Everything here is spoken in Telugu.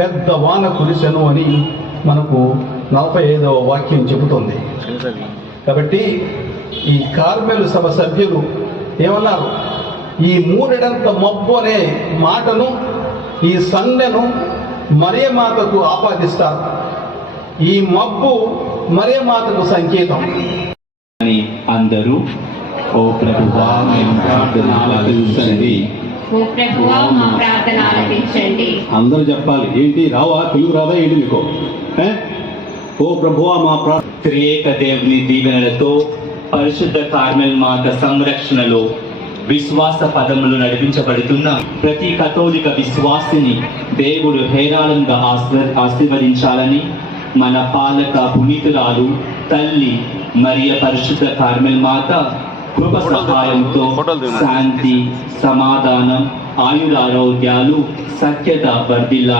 పెద్ద వాన కురిసెను అని మనకు 45వ వాక్యం చెబుతుంది. కాబట్టి ఈ కార్మెలు సభ సభ్యులు ఏమన్నారు? ఈ మూరెడంత మబ్బు అనే మాటను, ఈ సంజ్ఞను మరియమాతకు ఆపాదిస్తారు. ఈ మబ్బు మరియమాతకు సంకేతం. అందరూ ఓ ప్రభువా మేము ప్రార్థన ఆలకించండి, ఓ ప్రభువా మా ప్రార్థన ఆలకించండి. అందరూ చెప్పాలి. ఏంటి రావా? తెలుగు రాదా ఏంటి మీకు? ఓ ప్రభువా మా త్రియేక దేవుని దీవెనలతో పరిశుద్ధ కార్మెల్ మాత సంరక్షణలో విశ్వాస పదములు నడిపించబడుతున్న ప్రతి కథోలిక విశ్వాసిని దేవుడు హేరాళంగా ఆశీర్వదించాలని మన పాలక పునీతురాలు తల్లి మరియ పరిశుద్ధ కార్మెల్ మాత కృప సహాయంతో శాంతి, సమాధానం, ఆయురారోగ్యాలు, సఖ్యత వర్ధిల్లాలి.